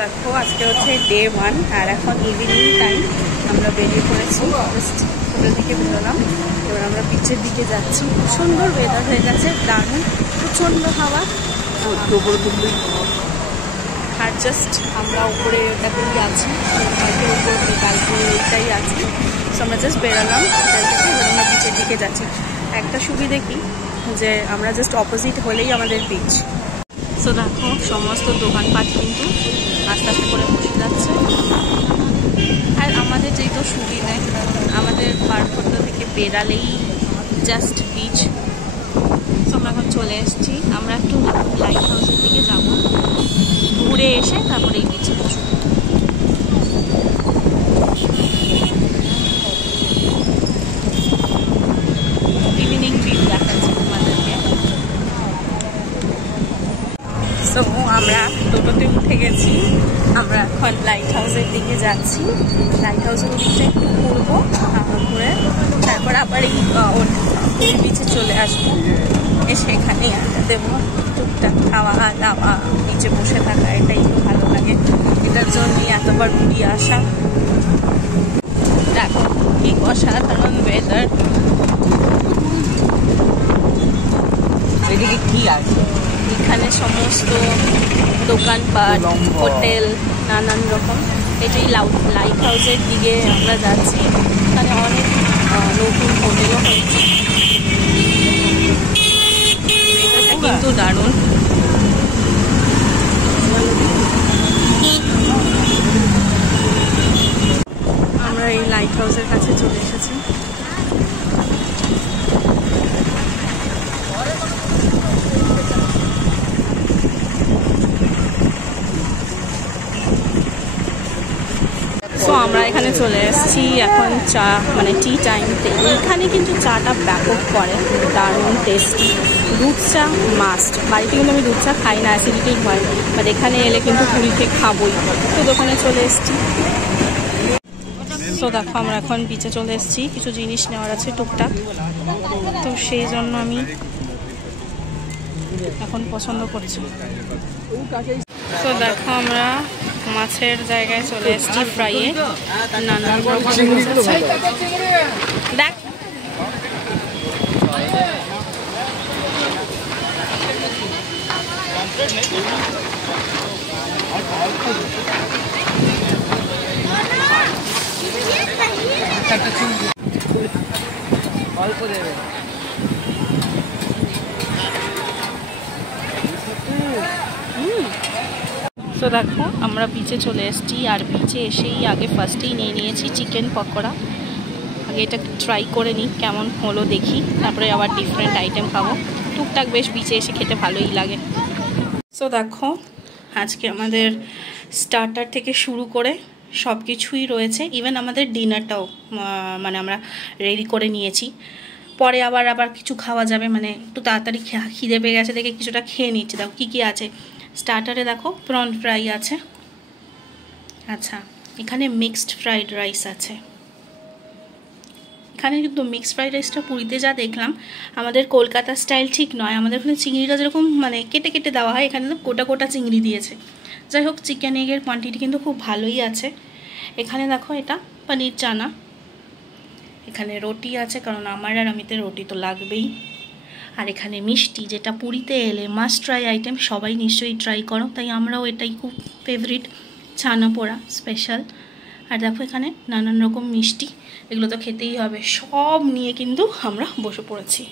দেখো আজকে হচ্ছে ডে 1 আর এখন ইভিনিং টাইম। আমরা বেরিয়ে পড়েছি, জাস্ট হোটেল থেকে বেরোলাম। এবার আমরা বিচের দিকে যাচ্ছি। সুন্দর ওয়েদার হয়ে গেছে, দারুণ, প্রচণ্ড হাওয়া। আর জাস্ট আমরা উপরে ওটাতেই আছি, বাইকের উপর বাইকের ওইটাই আছি। সো আমরা জাস্ট বেরোলাম হোটেল থেকে, এবার আমরা বিচের দিকে যাচ্ছি। একটা সুবিধে কি যে আমরা জাস্ট অপোজিট হলেই আমাদের বিচ। সো দেখো সমস্ত দোকানপাট কিন্তু আস্তে আস্তে করে বসে যাচ্ছে। আর আমাদের যেহেতু সুবিধে, আমাদের পার্কটা থেকে বেরালেই জাস্ট বিচ। সো আমরা এখন চলে এসেছি। আমরা একটু লাইট হাউসের দিকে যাব, ঘুরে এসে তারপরে এই বিচে বসবো। ইভিনিং ভিউ দেখাচ্ছি তোমাদেরকে। সো আমরা টোটোতে উঠে গেছি, আমরা এখন লাইট হাউসের দিকে যাচ্ছি। লাইট হাউসের দিকটা একটু ঘুরবো, ঘুরে তারপর আবার এই বিচে চলে আসবো। এসে এখানে আড্ডা দেবো, টুকটাক খাওয়া দাওয়া, নিচে বসে থাকা, এটাই খুব ভালো লাগে। এটার জন্যই এতবার ঘুরিয়ে আসা। দেখো কি অসাধারণ ওয়েদার। এদিকে কি আছে? এখানে সমস্ত দোকানপাট, হোটেল, নানান রকম। এটাই লাইট হাউসের দিকে আমরা যাচ্ছি। এখানে অনেক নতুন হোটেলও হয়েছে, এটা কিন্তু দারুণ। আমরা এই লাইট হাউসের কাছে চলে এসেছি। সো আমরা এখানে চলে এসেছি এখন চা মানে টি টাইমতে। এইখানে কিন্তু চাটা ব্যাপক করে, দারুণ টেস্টি। দুধ চা মাস্ট। বাড়িতে কিন্তু আমি দুধ চা খাই না, অ্যাসিডিটি হয়, বাট এখানে এলে কিন্তু পুরীতে খাবোই। তো দোকানে চলে এসেছি। তো দেখো আমরা এখন বিচে চলে এসেছি, কিছু জিনিস নেওয়ার আছে টুকটাক, তো সেই জন্য আমি এখন পছন্দ করছি। তো দেখো আমরা মাছের জায়গায় চলে এসেছি, ফ্রাইয়ে নানান রকম দেখ। অল্প দেবে। তো দেখো আমরা বিচে চলে এসেছি, আর বিচে এসেই আগে ফার্স্টেই নিয়ে নিয়েছি চিকেন পকোড়া। আগে এটা ট্রাই করে নিই কেমন হলো দেখি, তারপরে আবার ডিফারেন্ট আইটেম খাবো। টুকটাক বেশ বিচে এসে খেতে ভালোই লাগে। তো দেখো আজকে আমাদের স্টার্টার থেকে শুরু করে সব কিছুই রয়েছে, ইভেন আমাদের ডিনারটাও মানে আমরা রেডি করে নিয়েছি। পরে আবার কিছু খাওয়া যাবে, মানে একটু তাড়াতাড়ি খিদে পেয়ে গেছে দেখে কিছুটা খেয়ে নিচ্ছি। দেখো কী কী আছে স্টার্টারে। দেখো প্রন ফ্রাই আছে, আচ্ছা এখানে মিক্সড ফ্রাইড রাইস আছে। এখানে কিন্তু মিক্সড ফ্রাইড রাইসটা পুরীতে যা দেখলাম আমাদের কলকাতা স্টাইল ঠিক নয়। আমাদের ওখানে চিংড়িটা যেরকম মানে কেটে কেটে দেওয়া হয়, এখানে তো গোটা গোটা চিংড়ি দিয়েছে। যাই হোক চিকেন এগের কোয়ান্টিটি কিন্তু খুব ভালোই আছে। এখানে দেখো এটা পনির চানা, এখানে রুটি আছে, কারণ আমার আর আমিতে রুটি তো লাগবেই। আর এখানে মিষ্টি, যেটা পুরীতে এলে মাস্ট ট্রাই আইটেম, সবাই নিশ্চয়ই ট্রাই করো, তাই আমরাও এটাই খুব ফেভারিট, ছানা পোড়া স্পেশাল। আর দেখো এখানে নানান রকম মিষ্টি, এগুলো তো খেতেই হবে। সব নিয়ে কিন্তু আমরা বসে পড়েছি।